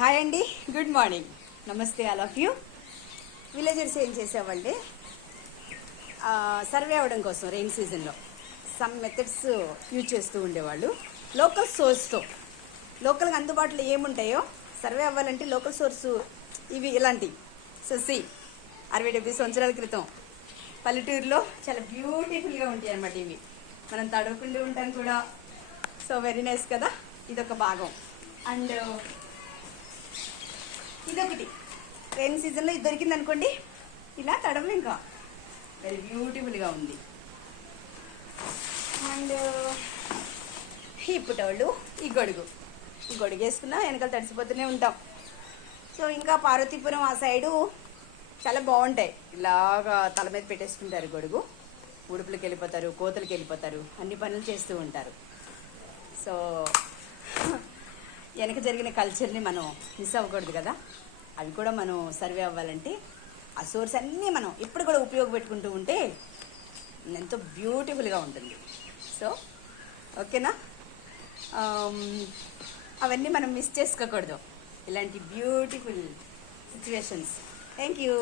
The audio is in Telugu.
హాయ్ అండి, గుడ్ మార్నింగ్, నమస్తే ఆల్ ఆఫ్ యూ. విలేజర్స్ ఏం చేసేవాళ్ళే సర్వే అవ్వడం కోసం రెయిన్ సీజన్లో సమ్ మెథడ్స్ యూజ్ చేస్తూ ఉండేవాళ్ళు. లోకల్ సోర్స్తో లోకల్గా అందుబాటులో ఏముంటాయో సర్వే అవ్వాలంటే లోకల్ సోర్సు ఇవి ఇలాంటివి. సో 60-70 సంవత్సరాల క్రితం పల్లెటూరులో చాలా బ్యూటిఫుల్గా ఉంటాయి అన్నమాట. ఇవి మనం తడవకుండా ఉంటాం కూడా. సో వెరీ నైస్ కదా. ఇదొక భాగం. అండ్ ఇదొకటి రెయిన్ సీజన్లో ఇది దొరికింది అనుకోండి, ఇలా తడవలు ఇంకా వెరీ బ్యూటిఫుల్గా ఉంది. అండ్ ఇప్పుటోళ్ళు ఈ గొడుగు వేసుకున్నా వెనకాల తడిసిపోతూనే ఉంటాం. సో ఇంకా పార్వతీపురం ఆ సైడు చాలా బాగుంటాయి. ఇలాగా తల మీద పెట్టేసుకుంటారు గొడుగు. ఉడుపులకు వెళ్ళిపోతారు, కోతలకు వెళ్ళిపోతారు, అన్ని పనులు చేస్తూ ఉంటారు. సో వెనక జరిగిన కల్చర్ని మనం మిస్ అవ్వకూడదు కదా. అవి కూడా మనం సర్వే అవ్వాలంటే ఆ సోర్స్ అన్నీ మనం ఇప్పుడు కూడా ఉపయోగపెట్టుకుంటూ ఉంటే ఎంతో బ్యూటిఫుల్గా ఉంటుంది. సో ఓకేనా, అవన్నీ మనం మిస్ చేసుకోకూడదు, ఇలాంటి బ్యూటిఫుల్ సిచ్యువేషన్స్. Thank you.